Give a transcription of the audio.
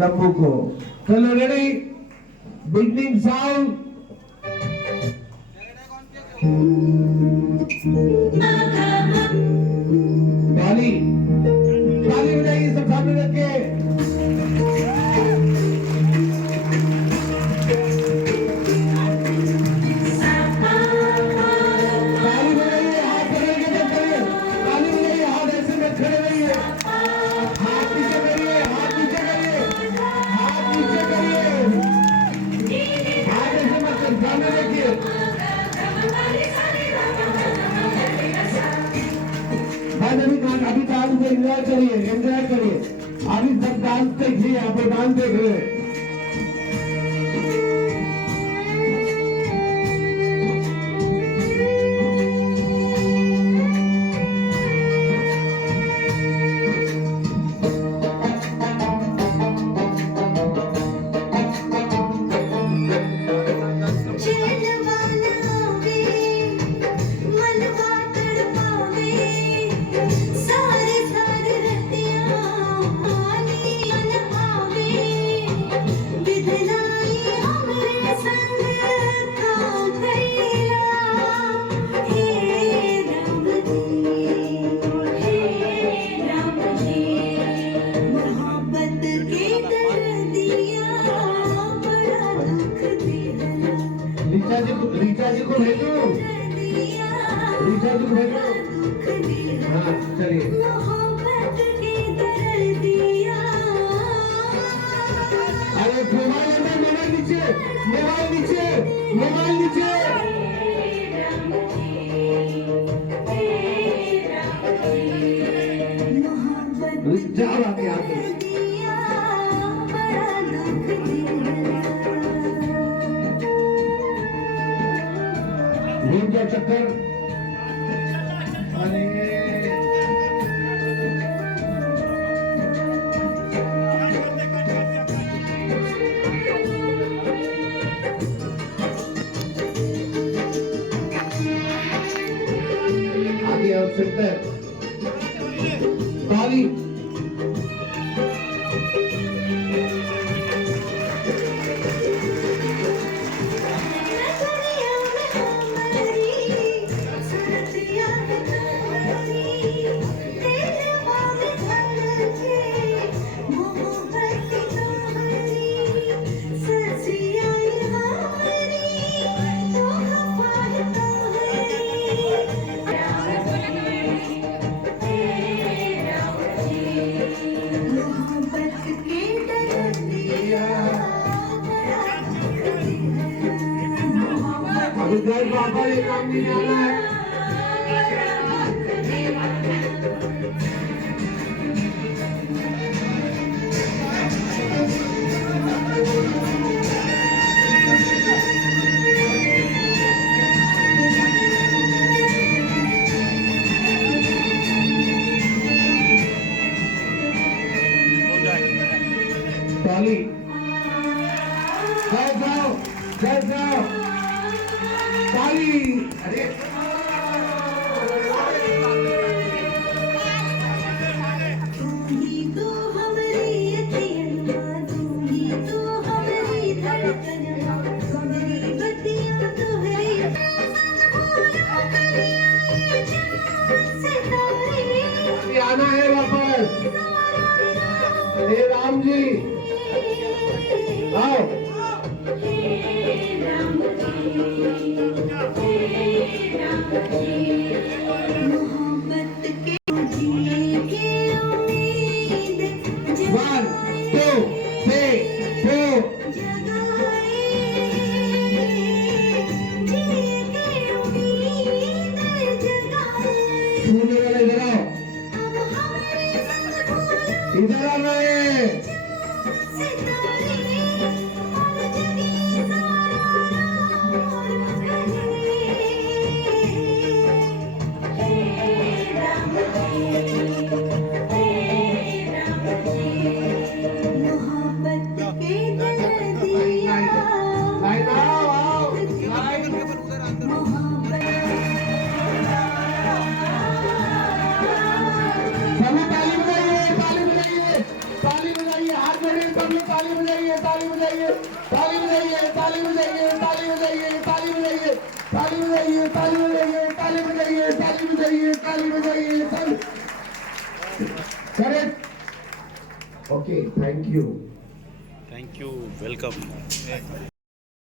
लंबू को। चलो ready, beginning sound. ताली ताली बजाइए सब सामने रख के। ताली बजाइए, हाथ पकड़ के मत करिए। ताली बजाइए, हाथ ऐसे मत खड़े रहिए। हाथ नीचे करिए, हाथ नीचे करिए, हाथ नीचे करिए। हाथ ऐसे मत कर, सामने रखिए। अभी डांस को एंजॉय करिए, एंजॉय करिए। अभी सब डांस देखिए, यहाँ पे डांस देख रहे हैं। रीचा जी को भेजो, रीचा जी को भेजो। हाँ चलिए। अरे मोबाइल अंदर, मोबाइल नीचे, मोबाइल नीचे, मोबाइल नीचे। जाओ आगे आगे। घूम जाओ चक्कर। अरे आगे और सेंटर। ताली। जय बाबा, ये काम नहीं आना है। ताली। जय जाओ, जय जाओ। ताली। अरे आना है वापस। हे राम जी आओ। One, two, three, four. छूने वाले इधर आओ, इधर आ रहे। ताली बजाइए, ताली बजाइए, ताली बजाइए, ताली बजाइए, ताली बजाइए, ताली बजाइए, ताली बजाइए, ताली बजाइए, ताली बजाइए, ताली बजाइए, ताली बजाइए, ताली। Correct. Okay, thank you. Thank you, welcome.